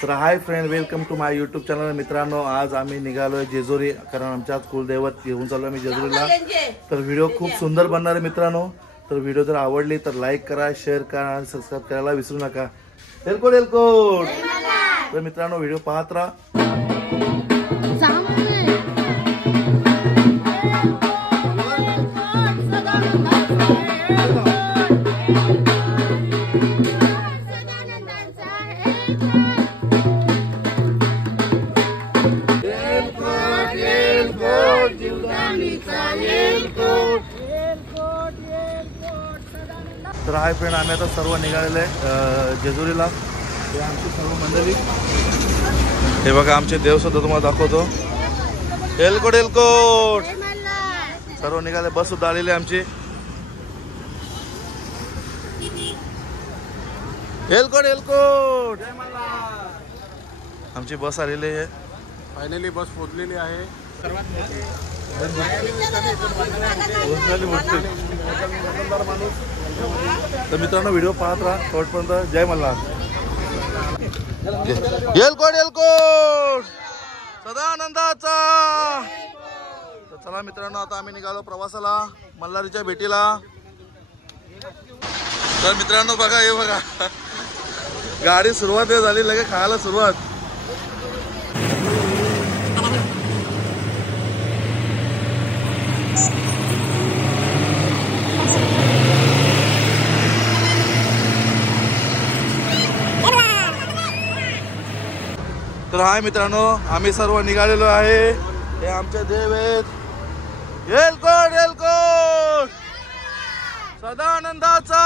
तर hi friend, welcome to my YouTube channel. मित्रांनो, आज आम्ही निघालोय जेजुरी, कारण आमच्या कुलदैवत घेऊन चाललो आम्ही जेजुरीला. तर व्हिडिओ खूप सुंदर बनणार आहे मित्रांनो. तर व्हिडिओ जर आवडली तर लाईक करा, शेअर करा आणि सबस्क्राईब करायला विसरू नका. एलकोड एलकोड. तर मित्रांनो, व्हिडिओ पाहत राहा. तर हाय फ्रेंड, आम्ही आता सर्व निघालेले जेजुरीला. हे आमची सर्व मंडळी. हे बघा, आमचे देव सुद्धा तुम्हाला दाखवतो. एलकोड एलकोड. सर्व निघाले. बस सुद्धा आलेली आमची. एलकोड एलकोड. आमची बस आलेली आहे. फायनली बस पोहोचलेली आहे. तर मित्रांनो, व्हिडिओ पाहत राहा शेवटपर्यंत. जय मल्हार. एलकोड एलकोड. सदानंदाचा. तर चला मित्रांनो, आता आम्ही निघालो प्रवासाला, मल्हारीच्या भेटीला. तर मित्रांनो बघा, हे बघा, गाडी सुरुवात झाली, लगेच खायला सुरुवात. तर हाय मित्रांनो, आम्ही सर्व निघालेलो आहे. हे आमचे देव आहेत. एलकोड एलकोड. सदानंदाचा.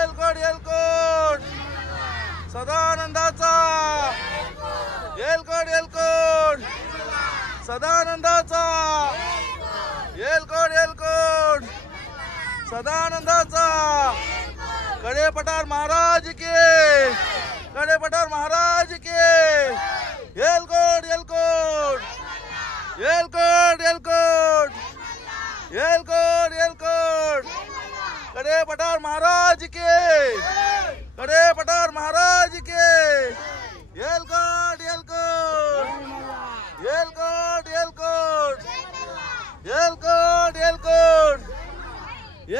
एलकोड एलकोड. सदानंदाचा. एलकोड एलकोड. सदानंदाचा. एलकोड एलकोड. सदानंदाचा. कडे पठार महाराज के. कडे पठार महाराज के. एलकोड एलकोड. एलकोड एलकोड. एलकोड एलकोड. कडे पठार महाराज के. कडे पठार महाराज के. एलकोड एलकोड. एलकोड एलकोड. एलकोड एलकोड.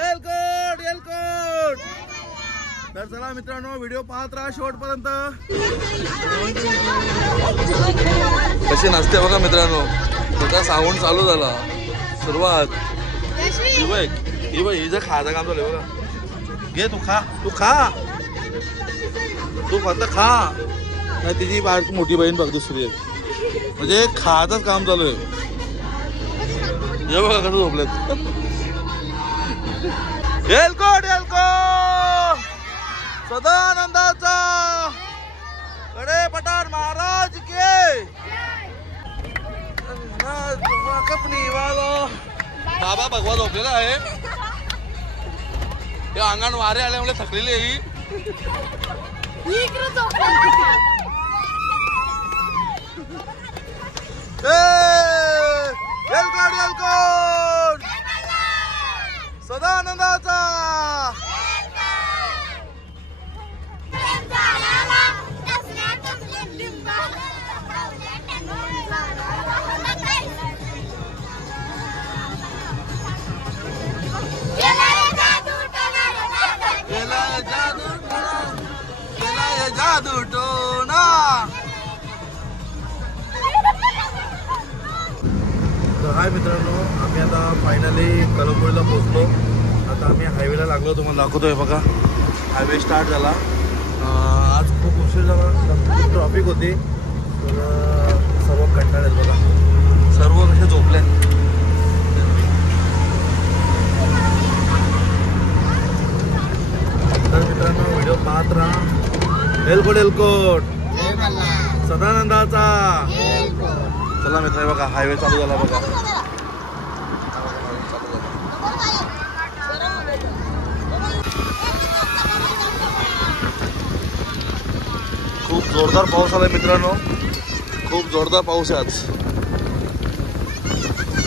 एलकोड एलकोड. तर चला मित्रांनो, व्हिडिओ पाहत राहा शेवटपर्यंत. कशी नसते बघा मित्रांनो. त्याचा साऊंड चालू झाला. सुरुवात. हिचं खायचं काम चालू बघा. घे तू, खा, तू खा, तू फक्त खा. नाही, तिची बाहेर मोठी बहीण बघ दुसरी आहे, म्हणजे खायचंच काम चालू आहे. हे बघा कसं झोपलेत. एलकोड एलकोड. सदानंदाचा. कडे पठार महाराज के. कपनी वालो. बाबा भगवा झोपलेला आहे. हे अंगण वारे आल्यामुळे थकलेली आहे. एलकोड एलकोड. सदानंदाचा. जादू टोना. तर हाय मित्रांनो, आम्ही आता फायनली कलबुर्गीला पोहोचलो. आता आम्ही हायवेला लागलो. तुम्हाला दाखवतोय बघा, हायवे स्टार्ट झाला. आज खूप उशीर झाला, खूप ट्रॉफिक होती. तर सर्व कंटाळले बघा, सर्व कसे झोपले. एलकोट एलकोट सदानंदाचा. चला मित्र बघा हायवे चालू झाला बघा. खूप जोरदार पाऊस आलाय मित्रांनो. खूप जोरदार पाऊस आहे आज.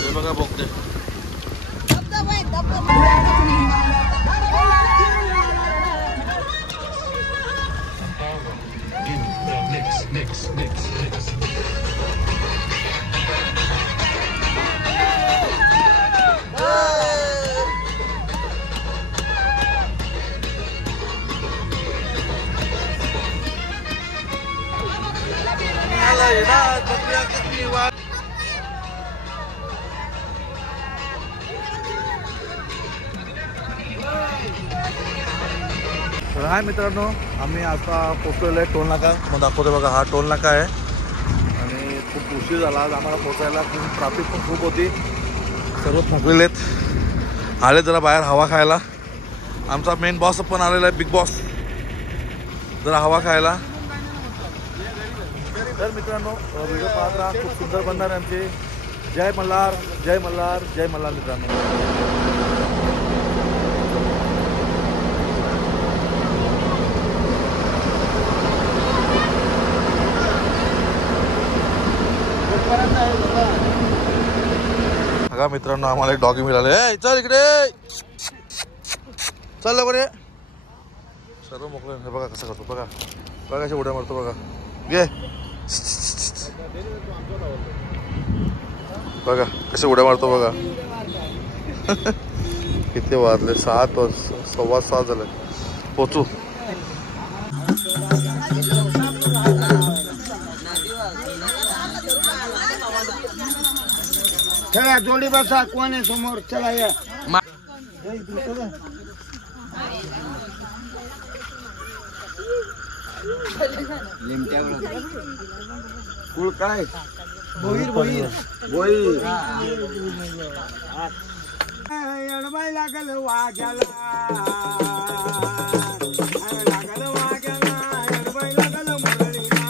हे बघा बघते. तर हाय मित्रांनो, आम्ही आता पोहोचलेलो आहे टोल नाका. मग दाखवतो बघा, हा टोल नाका आहे. आणि खूप उशीर झाला आज आम्हाला पोहोचायला. ट्रॅफिक पण खूप होती. सर्व थकलेले आहेत. आले जरा बाहेर हवा खायला. आमचा मेन बॉस पण आलेला आहे, बिग बॉस, जरा हवा खायला. तर मित्रांनो व्हिडिओ पाहत राहा, खूप सुंदर बनणार आहे आमचे. जय मल्हार, जय मल्हार, जय मल्हार मित्रांनो. बघा मित्रांनो, आम्हाला एक डॉगी मिळाले. चल इकडे, चल लवकर ये. सर्व मोकळे. हे बघा कसं करतो, बघा बघा कशा उड्या मारतो बघा. घे बघा कसे उड्या मारतो बघा. किती वाजले? 7 सव्वा 7 झाले. पोचू. चला जोडी बसा, कोण आहे समोर? चला या. कुळ काय? बोईर बोईर बोईर. एडबाई लागल वाघ्याला, लागल वाघ्याला, एडबाई लागल मुरळीला.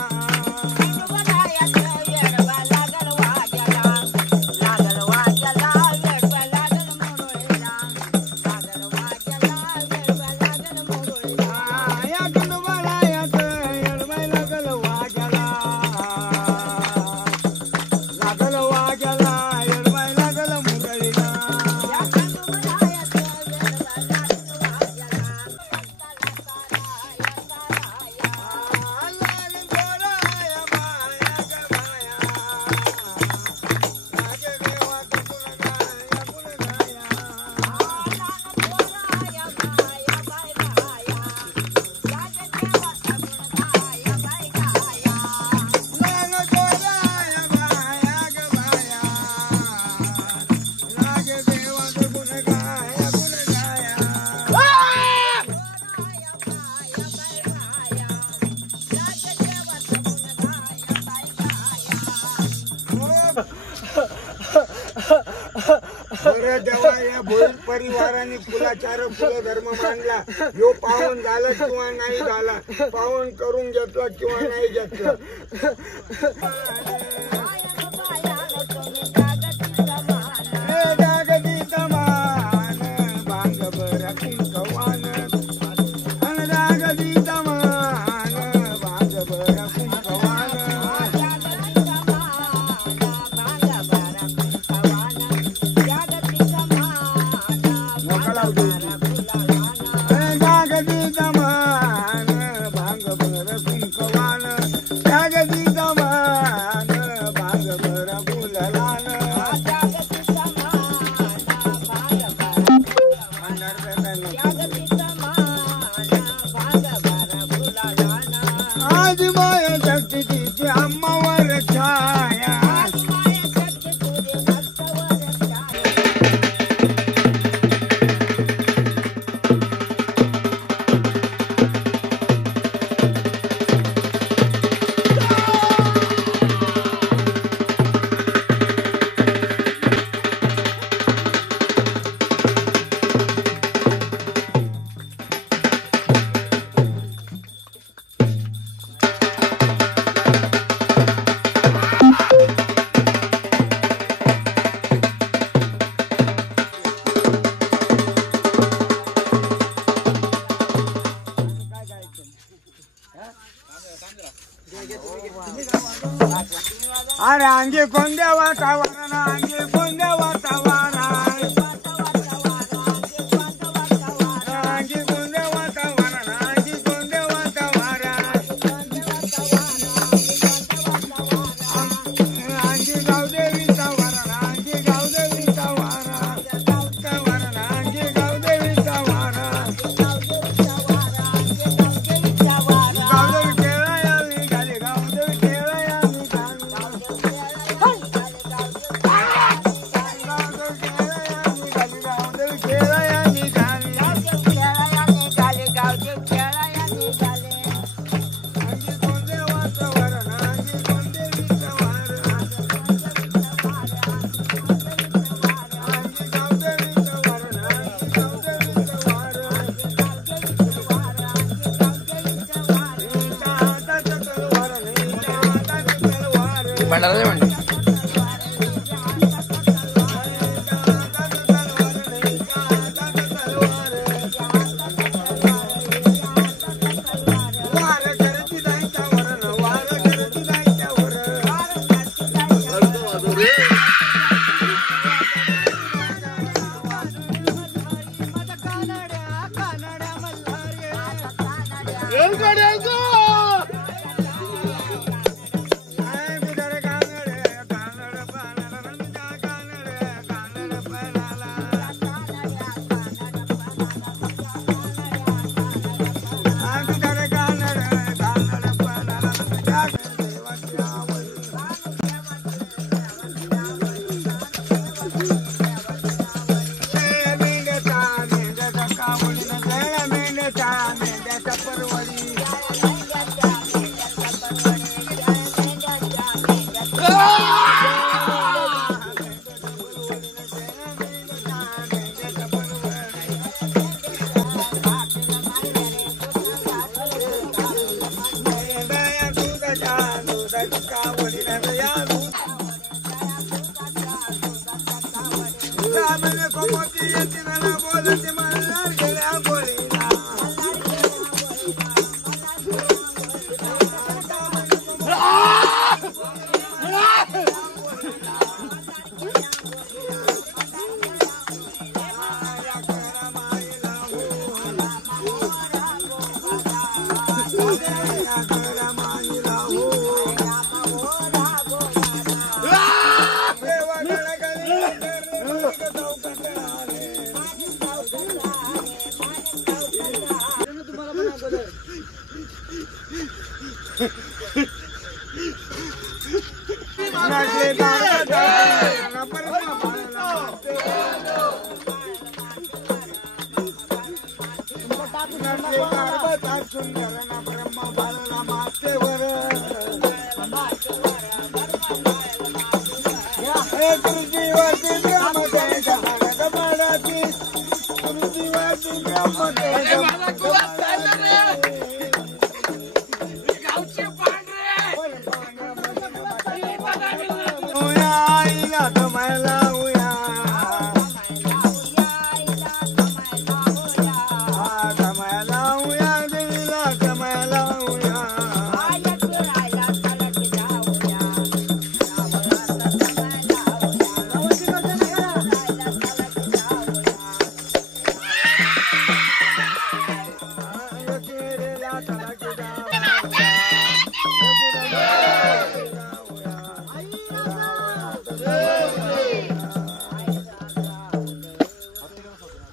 देवा, या भोईर परिवाराने कुलाचार कुल धर्म मानला. यो पावन झाला किंवा नाही झाला, पावन करून घेतला किंवा नाही घेतला. अरे अंगी कोणत्या वातावरण अंगी कोणत्या वातावरण अंगी कोणत्या वातावरण अंगी कोणत्या वातावरण अंगी गावदेवीचा वरण अंगी गावदेवीचा वरण अंगी गावदेवीचा वरण गावदेवी केळया निघाली गावदेवी केळया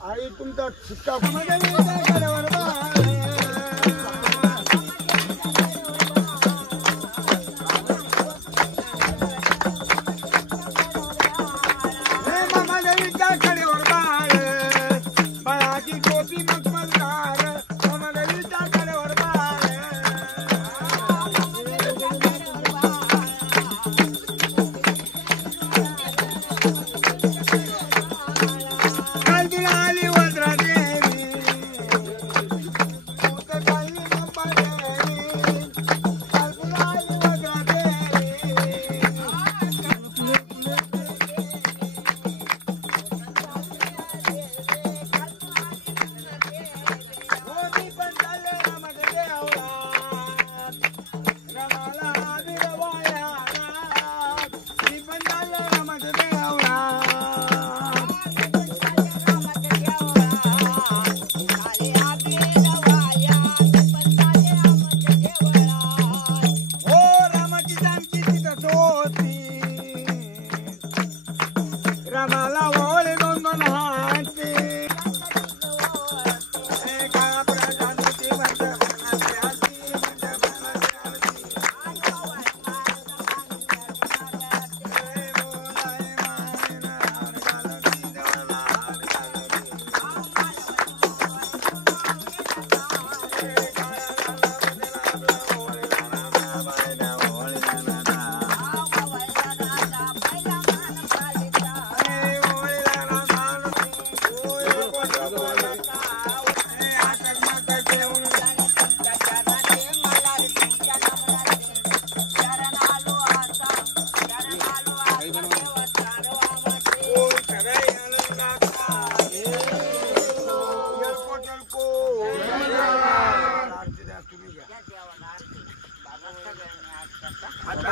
आई तुमचा सुट्टा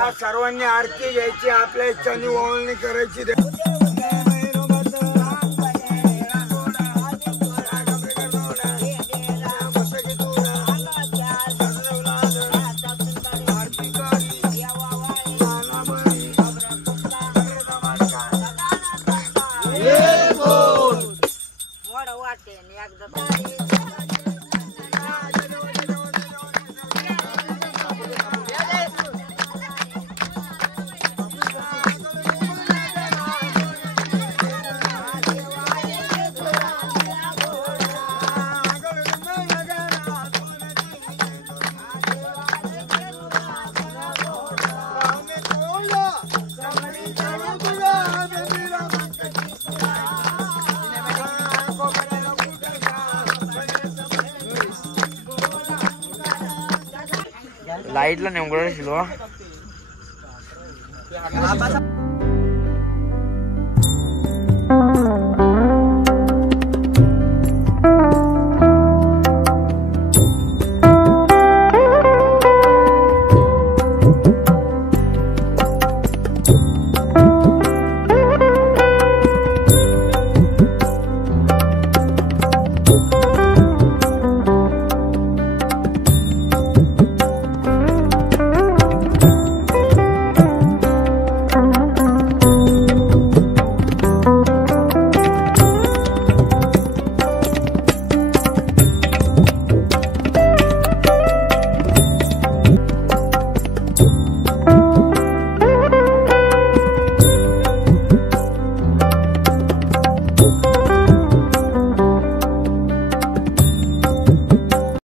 या सर्वांनी आरती घ्यायची, आपल्या इच्छांनी ओवाळणी करायची. लाईटला नेमकं शिलवा